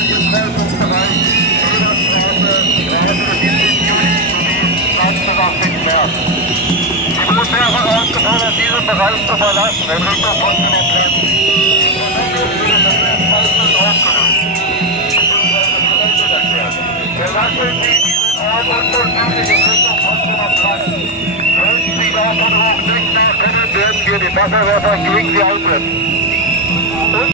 Die Wasserwerfer aufgefordert, diesen Bereich zu verlassen, in Richtung Potsdamer Platz. Wir lassen Sie diesen Ort unverzüglich in Richtung Potsdamer Platz. Sollten Sie davon auch nicht mehr können, werden wir die Wasserwerfer gegen Sie einsetzen.